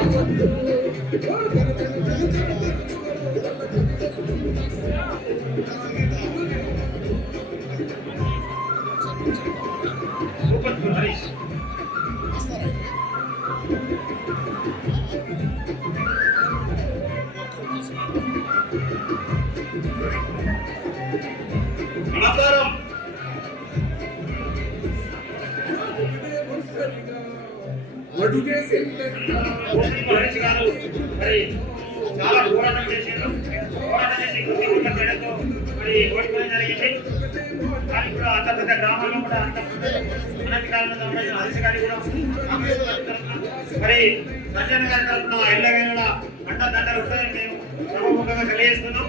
Yeah. మరి చాలా పోరాటం చేశారు పోరాటం చేసి కొద్ది తేడాతో మరి ఓడిపోవడం జరిగింది కానీ కూడా అంత పెద్ద గ్రామాల్లో కూడా అంత అనంత కాలంలో ఉన్న కూడా మరి సంజయ్ గారి తరఫున ఎల్లవేళ అండ దండలు ఉంటాయని మేము సభముఖంగా తెలియజేస్తున్నాం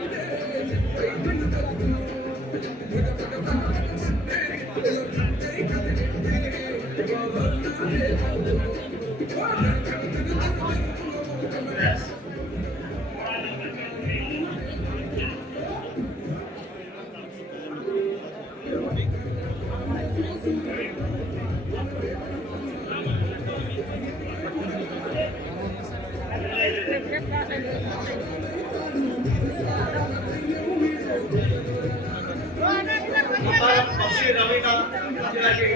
యూ పక్షి రవీణ గారికి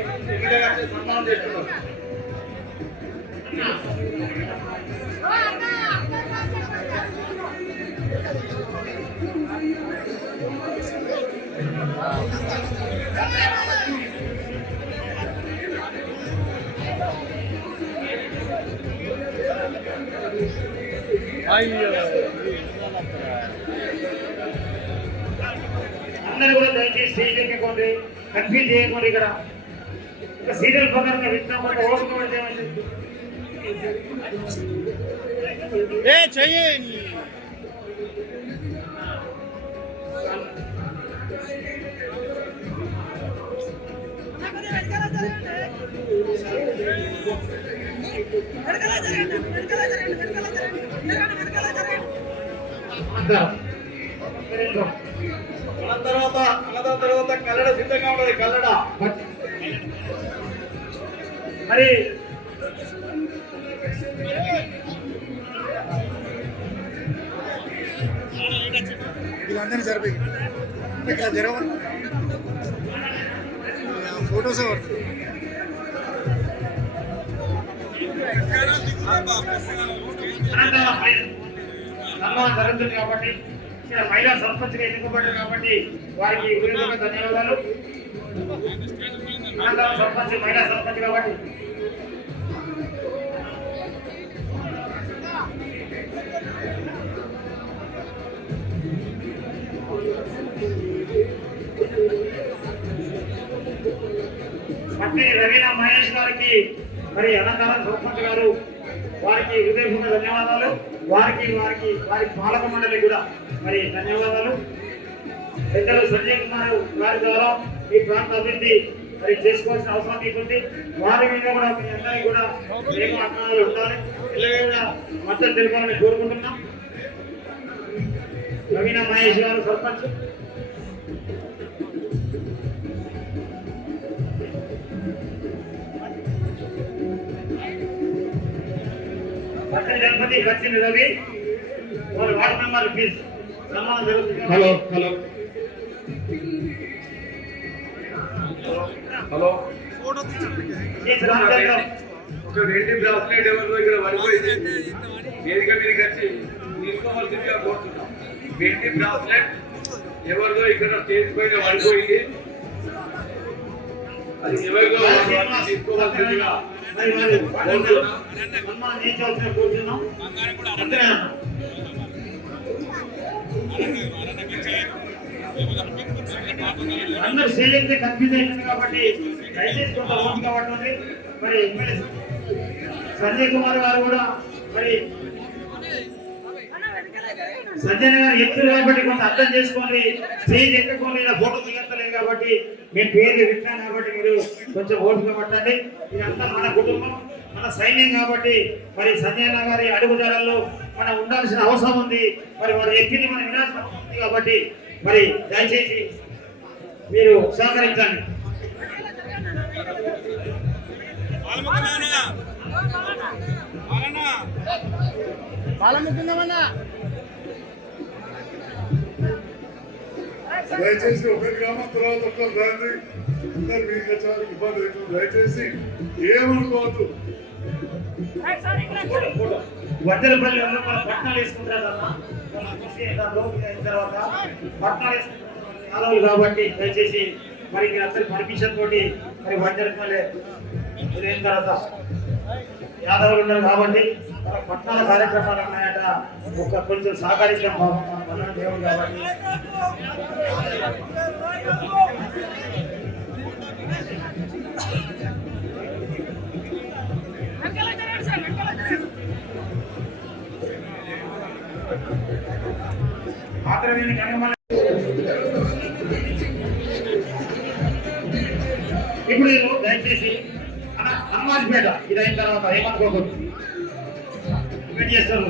అందరూ కూడా దయచేసి స్టేజ్ ఎక్కకండి కన్ఫ్యూజ్ చేయకండి ఇక్కడ ఒక సీరియల్ ప్రకారంగా వింటామంటే ఓపిక చేయమని ఏ చెయ్యి అందరం అన్న తర్వాత అన్న తర్వాత కల్లడ సిద్ధంగా ఉన్నది కల్లడ మరి వీళ్ళందరినీ జరిపి ఇక్కడ జరగ ఫోటోస్ పడుతుంది సన్మానం జరుగుతుంది కాబట్టి ఇక్కడ మహిళా సర్పంచ్గా ఎన్నుకోబడ్డారు కాబట్టి వారికి గురించి ధన్యవాదాలు. అనంతరం సర్పంచ్ మహిళా సర్పంచ్ కాబట్టి. పత్ని రవీణ మహేష్ గారికి మరి అనంతరం సర్పంచ్ గారు వారికి హృదయపూర్వక ధన్యవాదాలు. వారికి వారికి వారి పాలక మండలి కూడా మరి ధన్యవాదాలు. పెద్దలు సంజయ్ కుమార్ గారి ద్వారా ఈ ప్రాంత అభివృద్ధి మరి చేసుకోవాల్సిన అవసరం మీకుంది. వారి మీద కూడా మీ అందరికీ కూడా మేము అభిమానాలు ఉండాలి. ఇలాగైనా మద్దతు తెలుపాలని కోరుకుంటున్నాం. నవీన మహేష్ గారు సర్పంచ్. పక్కన గణపతి వచ్చింది రవి వారు వార్డు మెంబర్ ప్లీజ్ సన్మానం జరుగుతుంది. Hello hello. హలో. ఒక వెండి బ్రాస్లెట్ ఎవరిదో ఇక్కడ పడిపోయింది? వేదిక మీదకి వచ్చి తీసుకోవాల్సిందిగా కోరుతున్నాం. వెండి బ్రాస్లెట్ ఎవరిదో ఇక్కడ స్టేజ్ పైన పడిపోయింది. అది ఎవరిదో తీసుకోవాల్సిందిగా మరి వారు అందరూ కన్ఫ్యూజ్ అయింది కాబట్టి దయచేసి కొంత ఓపిక పడుతుంది మరి సంజయ్ కుమార్ గారు కూడా మరి సజ్జన గారు చెప్తారు కాబట్టి కొంత అర్థం చేసుకోండి స్టేజ్ ఎక్కకుండా ఇలా ఫోటో దిగలేదు కాబట్టి మేము పేర్లు వింటాం కాబట్టి మీరు కొంచెం ఓపిక పట్టండి. ఇదంతా మన కుటుంబం మన సైన్యం కాబట్టి మరి సంజయ్ గారి అడుగుజాడల్లో మనం ఉండాల్సిన అవసరం ఉంది. మరి వారు ఎక్కింది మన వినాశనం ఉంది కాబట్టి మరి దయచేసి మీరు సహకరించండి. బాలముకుందామన్నా. దయచేసి ఒక గ్రామం తర్వాత ఒక్కరు రాండి. అందరు మీకు చాలా ఇబ్బంది అవుతుంది దయచేసి ఏమనుకోవద్దు. వజ్రపల్లి మన పట్నాలు వేసుకుంటారు అన్న మన కృషి దాంట్లో అయిన తర్వాత వేసుకుంటారు కాబట్టి దయచేసి మరి మీరు అందరి పర్మిషన్ తోటి మరి వజ్రపల్లి ఇదైన తర్వాత యాదవులు ఉన్నారు కాబట్టి మన పట్నాల కార్యక్రమాలు ఉన్నాయట ఒక కొంచెం సహకరించాం బాబు. మన దేవుడు కాబట్టి మాత్రమే గంగమల్ల ఇప్పుడు నేను దయచేసి అన్న హనుమాన్పేట ఇది అయిన తర్వాత ఏమనుకోకూడదు. వెయిట్ చేస్తారు.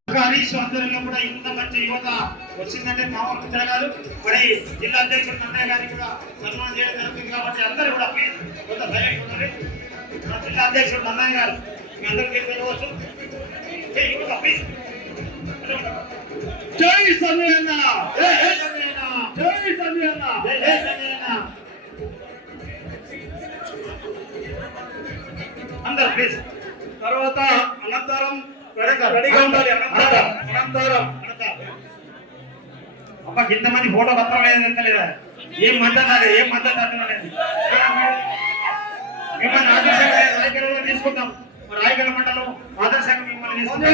ఆధ్వర్యంలో కూడా ఇంత మంచి యువత వచ్చిందంటే మామూలు తిరగాలి మరి జిల్లా అధ్యక్షుడు నన్నయ్య గారికి కూడా సన్మానం చేయడం జరుగుతుంది కాబట్టి అందరూ కూడా ప్లీజ్ కొంత సైలెంట్ ఉండాలి మన జిల్లా అధ్యక్షుడు నన్నయ్య గారు మీ అందరికీ తెలియవచ్చు? యువత ప్లీజ్ జై సంజయ్ అన్న జై సంజయ్ అన్న జై సంజయ్ అన్న జై జై సంజయ్ అన్న అందరూ ప్లీజ్ తర్వాత అనంతరం రెడీగా ఉండాలి అనంతరం ఇంతమంది ఫోటో పత్రం లేదు ఎంత లేదా ఏం మద్దతు ఏం మద్దతు అంటున్నాడు మిమ్మల్ని ఆదర్శంగా తీసుకుంటాం రాయకల్ మండలం ఆదర్శంగా మిమ్మల్ని తీసుకుంటాం